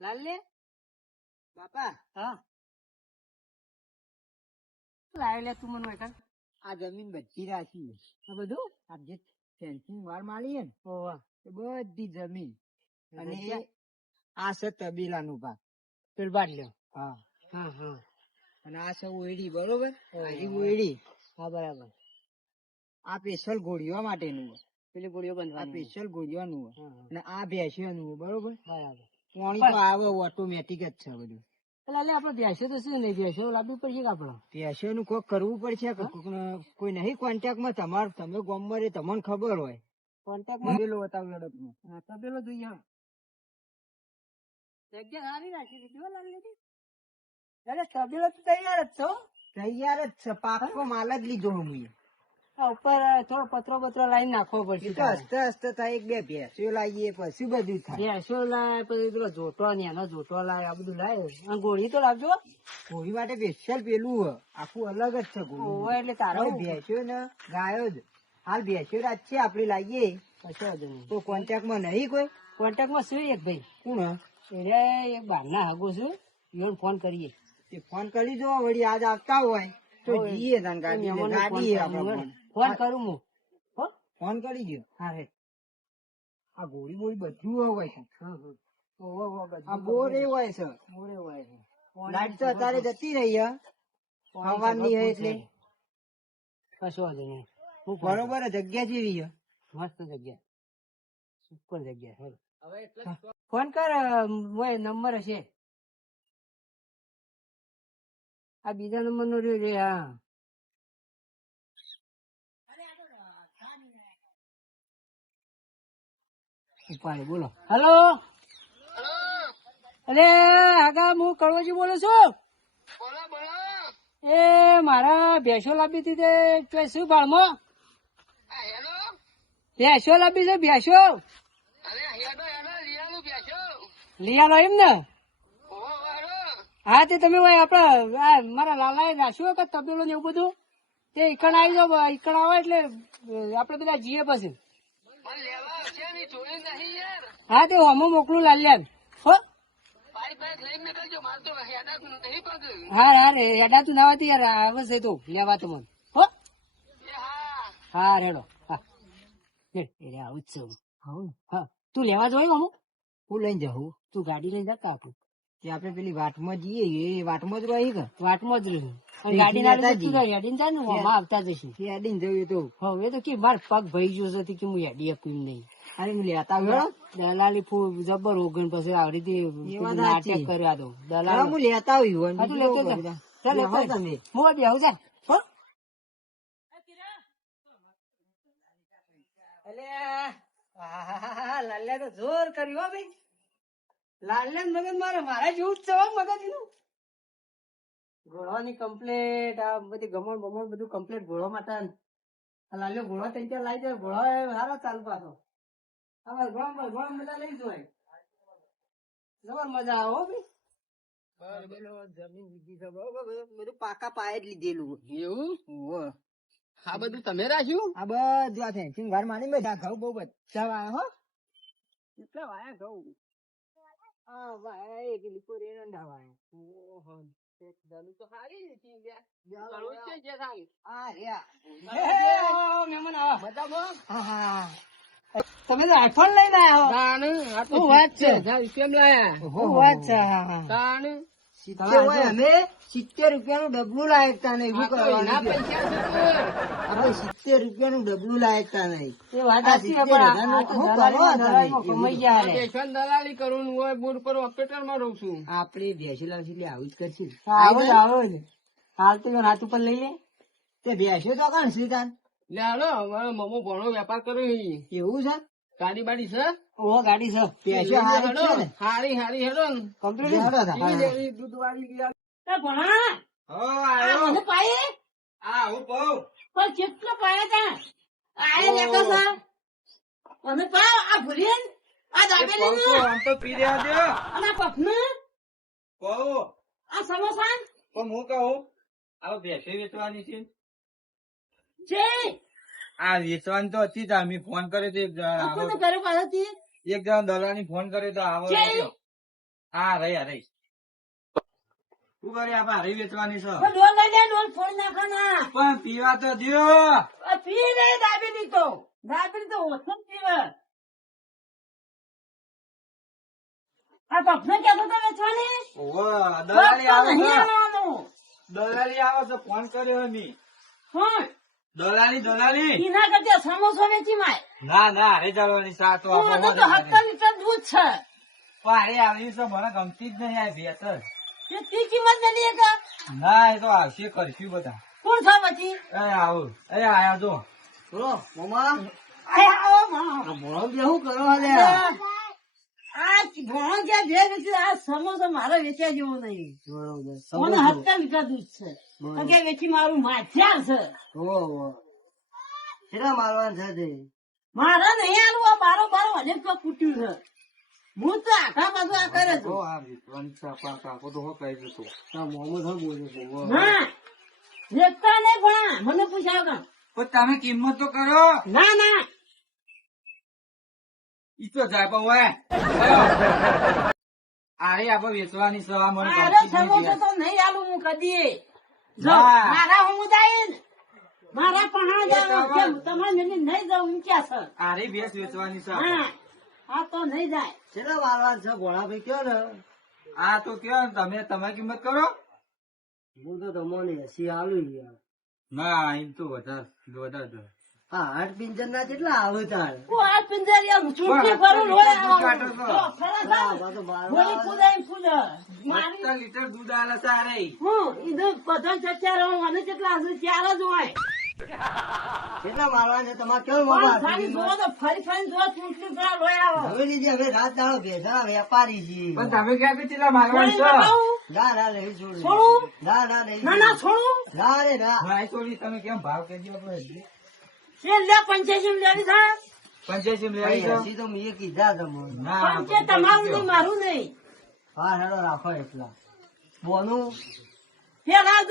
લાલ લે બાપા. હા લાવ્યો લે તું મને હોય આ જમીન બધી રાખી આ બધું. આ જે ફેન્સિંગ વાળ મારીએ ને ઓવા એ બધી જમીન અને રજ્યા? આ છે તબેલાનું ભાગ. પેલ બાદ લ્યો. હા હા હા અને આ છે ઓયડી બરોબર. ઓહો. આ ઓયડી હા બરાબર. આ સ્પેશિયલ ઘોડીઓ માટેનું હોય. પેલી ગોળીઓ આ બંધવાની. સ્પેશિયલ ઘોડીઓનું હોય હા, હા. અને આ ભેંસીઓનું હોય બરોબર. બરાબર. પાણી તો આવે ઓટોમેટિક જ છે બધું. પેલા લે આપડે બેસો તો શું નહીં બેસો લાવવી પડશે કે આપડે. ભેંસીઓનું કોક કરવું પડશે કે કોઈ નહીં કોન્ટેક્ટમાં તમારે તમે ગામમાં રે તમને ખબર હોય. કોન્ટેક્ટ તબેલો બતાવ્યો હતો. હા તબેલો જોઈએ હા. જગ્યા સારી રાખી દીધી હો લાલ લેતી. અરે તબેલો તો તૈયાર જ છો. તૈયાર જ છે પાકો માલ જ લીધો હું. આ ઉપર થોડો પતરો બતરો લાઈન નાખવો પડશે. એ તો હસતે હસતે થાય એક બે ભેંસીઓ લાવીએ પછી બધું થાય. બેસો લાય પછી પેલો જોટો ને એનો જોટો લાય આ બધું લાય અને ગોળી તો લાવજો. ઘોડી માટે સ્પેશિયલ પેલું હોય. આખું અલગ જ છે ઓવે ઘોડી. એટલે તારો ભેંસ્યો ને ગાયો જ હાલ ભેંસ્યો રાત છે આપડે લાવીએ કશો વાંધો નહીં. તો કોન્ટેક્ટમાં નહીં કોઈ. કોન્ટેક્ટમાં શું એક ભાઈ કોણ હે? એટલે એક બહારના હગો છું ઈવન ફોન કરીએ. તે ફોન કરી દો વળી આજ આવતા હોય તો હોય. જઈએ તાન ગાડી લઈને. ગાડી હે આપણા ફોન. ફોન કરું હું. હો ફોન કરી દો. હા રે. આ ઘોડી બોડી બધું હોય છે. ઓહો ઓહો બધું આ બોર એ હોય છે. મોડે હોય છે. લાઈટ તો અત્યારે જતી રહી હે હવાની હે એટલે. કશો વાંધો નહીં. હું ફોન કરું. બરોબર હે, જગ્યા જેવી હે. મસ્ત જગ્યા સુપર જગ્યા હેલો. ફોન કર મોય નંબર હશે. આ બીજા નંબર નો રહ્યો રે હા. ઉપાડે બોલો. હેલો અરે આગા હું કડવાજી બોલું છું. એ મારા ભેંસો લાવી હતી તે શું ભાડમાં ભેંસો લાવી છે ભેંસો લિયાનો એમ ને. હા તે તમે આપડે મારા લાલાએ રાખ્યું કે તબેલો ને એવું બધું તે ઈકણ આવી જાવ ઈકણ આવે એટલે આપડે બધા જીએ પછી. હા તે હમો મોકલું લાલ્યા હો. હા યાર હેડા તું ના યાર આવે છે તો લેવા તો મને હો. હા રેડો હા આવું જ છે. હા તું લેવા જોયું અમુક હું લઈને જાઉં તું ગાડી લઈને જતા આપું કે આપડે પેલી વાટમાં જઈએ એ વાટમાં જ રહી કે વાટમાં જ રહ્યું અને ગાડી ના લઈને તું હેડી ને જાય ને આમાં આવતા જશે. હેડીને જઈએ તો હવે તો કે માર પગ ભઈ ગયો છે કે હું હેડી આપું નહીં. અરે હું લેતા આવ્યો. દલાલી ફૂ જબર ઓગણ પછી આવડી હતી નાટક કર્યા તો દલાલ હું લેતા આવ્યું હા, તું લેતો જા. ચાલ લેતો જા. તમે હું બેહું જા હો. લાલ્યા તો જોર કર્યું હો ભાઈ. લાલ્યા મગજ મારે મારા જેવું જ છે હો મગજ નું. ઘોડવાની કમ્પ્લેટ આ બધી ગમણ બમણ બધું કમ્પ્લેટ ઘોડો માટે લાલ્યો ઘોડો ત્રણ ચાર લાવી જાય ઘોડો સારો ચાલ પાછો. હવે ઘોડો બધા લઈ જોય જબર મજા આવે હો ભાઈ. જમીન લીધી છે બરોબર બધું પાકા પાયે જ લીધેલું. એવું ઓહો. આ બધું તમે રાખ્યું. આ બધું આ ફેન્સિંગ વાર મારી બધા ઘઉં બહુ બધા વાયા હો. કેટલા વાયા ઘઉં. હા વાયા એક લીકો રે નંદા વાયા. ઓહો એક દલું તો સારી હતી યાર. કરું છે જે સારી. આ રહ્યા. મહેમાન આવો. બતાવો. હા હા. તમે તો આઈફોન લઈને આવ્યા તાણ શું વાત છે? કેમ લાયા શું વાત છે? હા હા. તાણ 70 હોય અમે 70 રૂપિયાનું ડબલું લાયકતા નહીં. શું એના કરવાનું છે? પૈસા આપણે 70 રૂપિયાનું ડબલું લાયકતા નહીં. એ વાત આ સાચી છે 70 પણ હજારનું આ તો શું દલાલીમાં કરો દલાલીમાં તમે? કમાઈ ગયા રે. સ્ટેશન દલાલી કરું હોય બોર્ડ પર ઓપરેટર માં રહું છું. આપણે ભેંસી લાવશે એટલે આવું જ કરશું. આવો જ આવો જ હાલ તો હાથ ઉપર લઈ લે. તે ભેંસો તો કોણ શ્રીકાંત? લે હાલો મારો મમો ભણો વેપાર કર્યો અહીં. એવું છે? ગાડી બાડી છે ઓ ગાડી છે ભેંસો હારી જ છે ને? હારી હારી હેડો ને. કમ્પ્લીટ હેડો તા. કેવી લેવી દૂધ વાળી ગયા. ભણા હો આ આયો. મને પાયે આ હું પાઉં. પણ કેટલો પાયા તા આયા લેતો સા અમે પા આ ભૂલીન આ એ દાબેલી પાઉં તો આમ તો પી રહ્યા છે. અને પફને પાઉં. આ સમોસા પણ હું કહું આ ભેંસે વેચવાની છે. છે આ વેચવાની તો હતી જ. અમે ફોન કર્યો તો એક કોને કર્યો પાછળથી જણા દલાલી ફોન કર્યો તો આવો છે? નથી. હા રહી શું કરી આપણે હરી વેચવાની છે ડોલ લઈ લે, ડોલ ફોડી નાખો ના. પણ પીવા તો દ્યો. આ પી લે દાબેલી તો ઓછો જ પીવે. આ પગને કહેતો તો વેચવાની? ઓહો, દલાલી આવે નહીં છે. આવવાનું. દલાલી આવે છે ફોન કર્યો છે મી. કોણ? દલાલી એના કરતા સમોસો વેચી માય. ના હરે ચાલવાની સાત મને તો 70 લીટર દૂધ છે. પારે આવી છે મને ગમતી જ નહીં આ ભેંસ જ. તે તી કિંમત નથી કે? ના એ તો આવશે કરશું બધા. કોણ છે પછી? એ આવું એ આયા જો બોલો મામા આય આવો માં. આ ભણો બે શું કરો હાલે આ ભણો ક્યાં બે વેચી, આ સમોસો મારે વેચ્યા જેવો નહીં. બરોબર મને 70 લીટર દૂધ છે. તો કે વેચી મારું માથ્યા છે. ઓહો કેટલા મારવાન છે તે મારે નહીં આલું, આ બારો હજે તો કૂટ્યું છે. હું તો આખા બાજુ આ કરે છું. આ વિશ્વાન કાકો તો હો કહી દીધું. આ મોહમ્મદ હા બોલે છે હા વેચતા નહીં પણ મને પૂછાવ કે પણ તમે કિંમત તો કરો. ના ઈ તો જાય પણ હોય આરે આપણે વેચવાની છે આ મને અરે ગમતી જ સમોસો નહીં. તો નહીં આલું હું કદી. જો ના. મારા હું જાય ને મારા પહાણ જાવ તમારે નહીં જાઉં હું ક્યાં છે. આરે ભેંસ વેચવાની છે હા આ તો નહીં જાય. કેટલા મારવાન છે ભોળાભાઈ કયો ને આ તો કયો ને તમે કિંમત કરો. હું તો તમને 80 આલું યાર ના એમ તો વધારે હા 8 પિંજર ના કેટલા આવે તાર હું આ પિંજરિયા ચૂંટણી કરું લોહી દૂધ કાઢો છો. ગોળી ફૂદાઈ ફૂદે મારી 70 લીટર દૂધ આલે છે આરે. હું ઈધર બધા ચચારો મને કેટલા હશે ચાર જ હોય. કેટલા મારવાન છે તમારે કેવું પણ મામા ખાલી જોવો તો ફરી જો ચૂંટણી કરા લોહી આવો. હવે લીધી હવે રાત દાડો ભેસા વેપારી છીએ પણ તમે ક્યાં કેટલા મારવાની છોડી છે. બતાવું? ના લેવી છોડું છોડું? ના નહીં ના છોડું. ના રે ના હા એ છોડી તમે કેમ ભાવ કહેજો આપણે છેલ્લે 85 લેવી છે. 85 લેવી છે. 80 તો મેં કીધા તમને ના પણ તે તમારું નહીં મારું નહીં. હા હેડો રાખો એટલા બોનું પેલા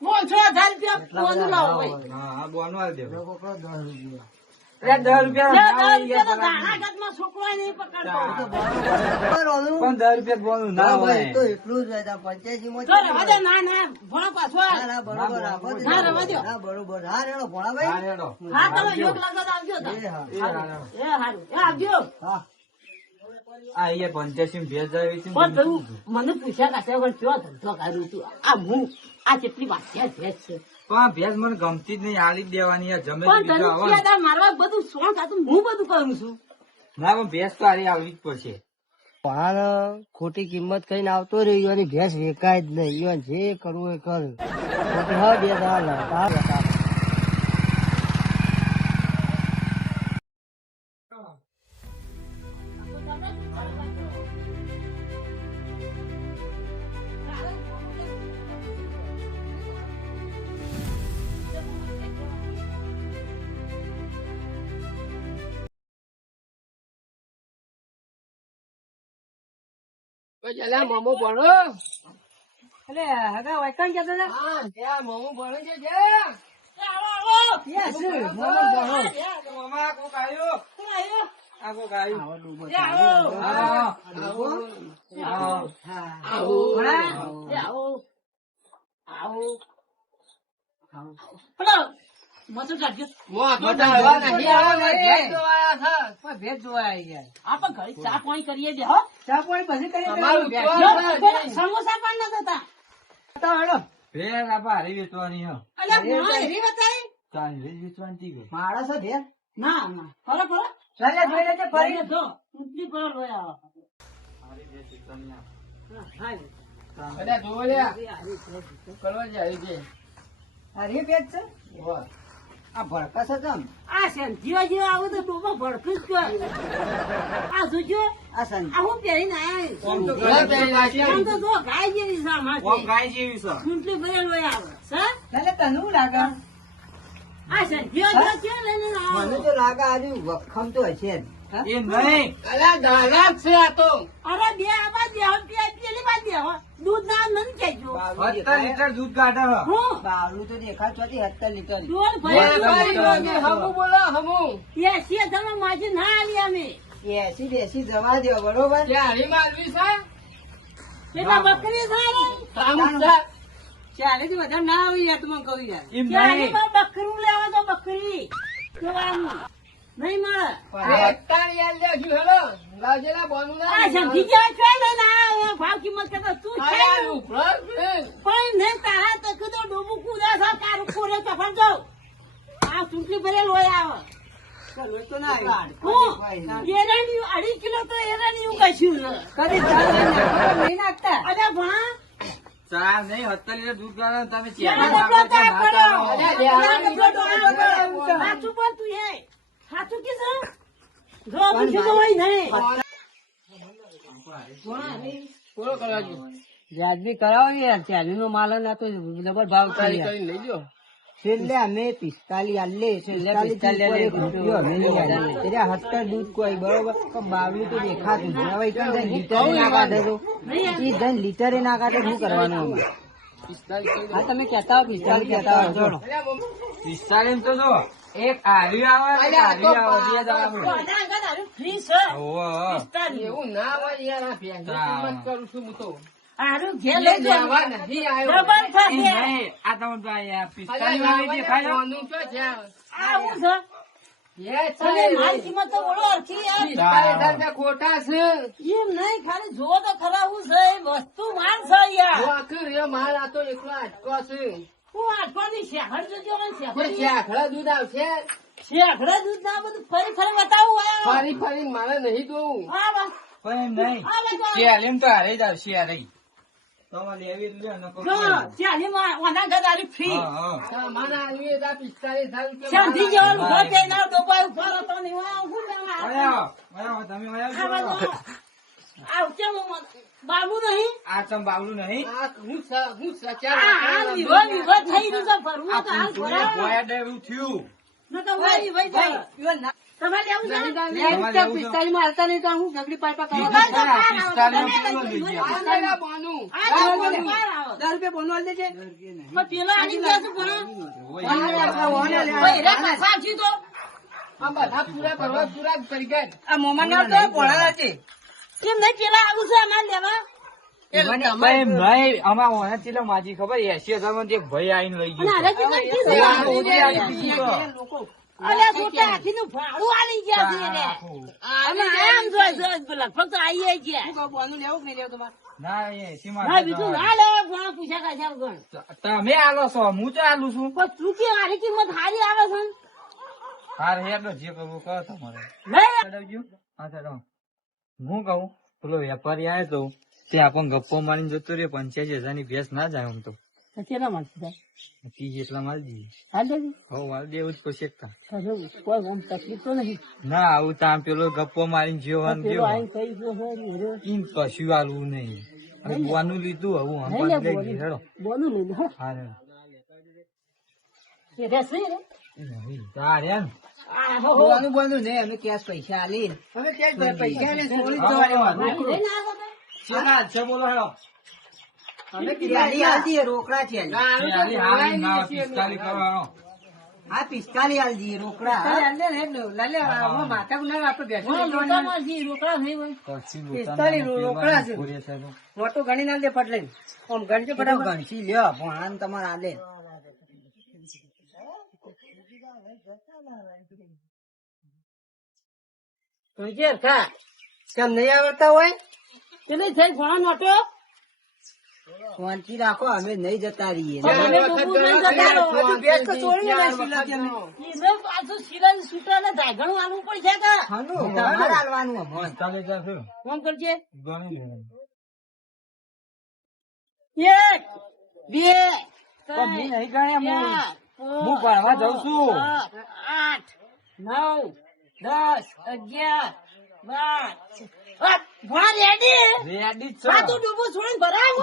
5,000 રૂપિયા એટલા ફોન બધા લાવો ના ભાઈ. હોય. હા બોનો આલ દેવો. લોકો કહો 10 રૂપિયા એટલે 10 રૂપિયા ના હોય રૂપિયા તો યાર. દાણા ગતમાં છોકરો નહીં પકડતો. બરોબર. પણ 10 રૂપિયા બોનું ના ના હોય. ભાઈ તો એટલું જ હોય 85 માં તો રવા દે, ના ભણો પાછો આવ. ના બરોબર રાખો તે. ના, રવા દ્યો. ના બરોબર હા હેડો ભોળા હા ભાઈ હેડો. હા તમે યોગ લગત આવજો તો. એ હા એ હાલો. એ હારું એ આવજો. હા આ એ 85 ભેજ આવી છે. પણ તું મને પૂછ્યા કાશે વગર કયો ધંધો કરું તું. આ હું આ કેટલી વાક્યા ભેજ છે. પણ ભેજ મને ગમતી જ નહીં આલી જ દેવાની યાર જમે પણ બીજો આવે ને. ધનુષિયાદાર મારવા બધું શોખ હતું, હું બધું કરું છું. ના પણ ભેજ તો આરી આવવી જ પડશે. પણ ખોટી કિંમત કઈને આવતો રહ્યો અને ભેંસ વેકાય જ નહીં ઈવન જે કરવું એ કર ખોટી હા બે દાડા મોમો ભણો એટલે હગા વાયકણ કહેતો હતા? હા ત્યાં મોમો ભણો છે જે આવો. યસ મોમો ભણો મામા કોક આવ્યો. કોણ આવ્યો? આ કોક આવ્યું. આવો ડૂબો એ આવો. હા. આવો હા. હા આવો. આવો. એ આવો. આવો. પેલો મતો કાઢજો. ભેજ જોવા આવી ગયા આપણે ઘરે ચા પાણી કરીએ છે હો. ચા પાણી પછી કરી તમારું જો, પેલા સમોસા પણ નતા થતા. ભેજ આપણે હારી વેચવાની હે. અલ્યા ના એવી બતાવી. ચાલ ભેજ વેચવાની ઠીક હે. મારા છે ભેજ ના ફરો ચાલે જોઈ લેજે ફરી જો ઊંચી પર લોયા આવો. હારી ભેજ વેચવાની હે. અરે ભેજ છે આ ભડકા છે તમ આ સંધીઓ જેવો આવું તો ડોબો ભડકું જ કર. આ જોજો આ સંત આ હું પહેરીને આયા આમ તો છું. ઘરે પહેરી આમ તો જો ગાય જેવી છે આમાંથી. કોક ગાય જેવી છે. ઊંચી પર લોયા આવે છે. એટલે તને શું લાગે આ સંધીઓ જેવો કેવો લઈને આવો? મને તો લાગે આજે વખમ તો હશે જ એ નહીં. અરે બે આવા દે પેલી બાદ દે હો. દૂધ ના મને કહેજો. 70 લીટર દૂધ કાઢે હે. હું બાવલું તો દેખાડ ચોથી 70 લીટર ડોલ ભરી હમુ બોલો હમુ એ છે તમે માજી ના આલી અમે. 80 દેશી જવા દો બરોબર કેટલા બકરી થાય ચાલીથી વધારે ના આવી યાર તું કહું યાર એમ ચાલી નહીં. માં બકરું લેવા તો બકરી કેવાનું નહીં મળે આ સમજી ગયા છે ને ના ભાવ કિંમત કરતા તું છે ને. પણ નહીં તારા તો કીધું ડૂબું કુદા છે તારું કોરે ચફર જાવ આ ચૂંટણી ભરેલ હોય આવે ચાલો તો ના આવી હું એરંડિયું 2.5 કિલો તો એરંડિયું કશું છે. કદી ચાલ નહીં નાખતા અરે ભણા ચા નહીં 70 લીટર દૂધ ગાળો ને તમે ચાલો ચેડો ડબલો નાખો તો છો, આ મજા પડ્યો. આવે. ડબલો તો આ પડ્યો. સાચું બોલ તું હે સાચું કીધું જો પૂછ્યું તો હોય નહીં વ્યાજબી કરાવો ને યાર ચાલી નો માલ ના તો જબર ભાવ કરી છેલ્લે અમે 45 આલે છેલ્લે 45 અમે નહીં આલે ત્યારે 70 દૂધ કોઈ બરોબર પણ બાવલું તો દેખાતું જ નહીં. હવે ઈ કઈ લીટર ના કાઢે તો ઈ ધન લીટરે ના કાઢે શું કરવાનું અમારે? હા તમે કહેતા હો 45 કહેતા હો જોડો 45 તો જો એક આર્યું આવે ને એક આર્યું આવે, બે જણા બોલો. આના આગળ તારું ફ્રી છે ઓહો. આરું ઘેર લઈ જાઓ. ડબલ એમ થશે. નહીં. આ તમે તો આ 45 વાળી દેખાય છે? આ હું છે? તમે મારી કિંમત તો બોલો હરખી યાર. ખોટા છે એમ નહીં ખાલી જોવો તો ખરા હું છે એ વસ્તુ માલ છે યાર. માલ આ તો એકલો આટકો છે હું આટવાની શેહર જોજો ને શેહર. આખડા દૂધ આવશે શેહરે દૂધ ના બધું ફરી ફરી બતાવું આ. ફરી ફરી મારે નહીં દઉં આ બસ. પણ એમ નહીં. આ બસ. ચાલીમ તો હારે જ આવશે આ રહી. તમારે લેવી જ લ્યો, નકર જો, કોઈ. ચાલીમાં ઓના ઘર આલી ફ્રી. હા, હા. મારા આવી 45,000 રૂપિયા શાંતિ જવાનું ઘર તે ના ડોબાય ઉભા રહો તો નહીં. આ હું લેવા વયા આવો, તમે વયા આ આવો. બધું. આ કેમ બાબુ નહીં. આ ચમ બાવલું નહીં. આ હું આ વિવો વિવો થઈ રહ્યું છે ભરવું તો હાલ ભરાવો. ભોયા ડે એવું થયું. ન તો વળી વહી જાય. તમારે લેવું છે? તમારે લેવું છે? 45 માં હાલતા નહીં તો હું ઝઘડી પાઇપા કરવા બીજું છે ને, આ 45 નો કિલો લઈ ગયા. આ તો બોલો બહાર આવો. 10 રૂપિયા બોનવા આલી દેજે પણ પેલો આની ગયા છે ભણો. ઓય. ભાઈ રે પાછા છી તો. આ બધા પૂરા કરવા પૂરા કરી ગયા આ મોમાં ના આવતો ભોળા છે કેમ નહીં પેલા આવું છે અમારે લેવા? ભાઈ, ભાઈ, આમાં ઓને ચેલો માજી ખબર 80,000 માં એક ભાઈ આઈને લઈ અને ગયો. આને કેટલા કી છે? આ ઓછી આલી બીજી તો. લોકો અલ્યા છોટા હાથીનું ભાડું આલી ગયા છે એને. અમે આમ જોઈ લગભગ તો આઈએ ગયા. શું કહું બોનું લેવું કે નહીં લેવું તમારે ના, એ 80 માં ના બીજું ના લેવા ઘણા પૂછ્યા કાઢ્યા ગણ. તમે આલો છો, હું તો આલું છું. પણ તું કે આની કિંમત સારી આવે છે ને? હાર હેડો જે કરવું કરો તમારે. લઈ ચડાવજો. હા, ચડાવો. હું કહું પેલો વેપારી આવ્યો તો તે આપણને ગપ્પો મારીને જતો રહ્યો 85,000 ની ભેંસ ના જાય આમ તો આ કેટલા માણસો છે? 30 એટલા માલ દઈએ. હાલ દેવી. હો માલ દેવું જ પછી એકતા. અરે, કોઈ આમ તકલીફ તો નહીં. ના આવું તામ પેલો ગપ્પો મારીને જીવવાનું પેલો જેવો આઈને કહી ગયો છે ને, અરે, ઈમ કશું આલવું નહીં. હવે બોનું લીધું હવે નહીં હંપાન લે લઈ બોલું. ગઈ હેડો. બોલું લઈ લે, હો. હા રે. એ રહેશે રે. તાર એમ આ હો, હો. બોનું બોનું નહીં અમે કેશ પૈસા આલી અમે કેશ પૈસા આલી છોડી જ જવાની વાત. લઈને આવો તો. શેના છે બોલો હેડો. અમે કિરાલી આલી દઈએ રોકડા છે આલી. હાલી હાલી ના 45 કરવાનો. આ 45 આલ દઈએ રોકડા માથા ગુના આપડે હા, લોટામાં જી રોકડા થઈ હોય. પછી 45 રોકડા છે. પૂરે છે તો. મોટો ગણી ના દે ફટ લઈને આમ ગણજો ફટાફટ. ગણસી લ્યો પણ આને તમારે આલે જોઈજે ખા કેમ નહીં આવડતા હોય પેલી થઈ ઘણા નોટો. શાંતિ રાખો અમે નહીં જતા રહીએ પણ અમે ડૂબું નહીં જતા રહો. બધું ભેંસ તો છોડી ને શીલાથી અમે. ઈમે પાછું શીલા છૂટાને ધાગણું આલવું પડશે કે? તમારે આલવાનું અમને. 45,000 થયું. કોણ કરજે? ગણી લેવાનું. 1 2 પણ હું નહીં ગણ્યા, હું 4 ભણવા જાઉં છું. 8 9 10 11 12 ભણ રેડી. રેડી જ છો. આ તું ડૂબું છોડીને ભરાવ.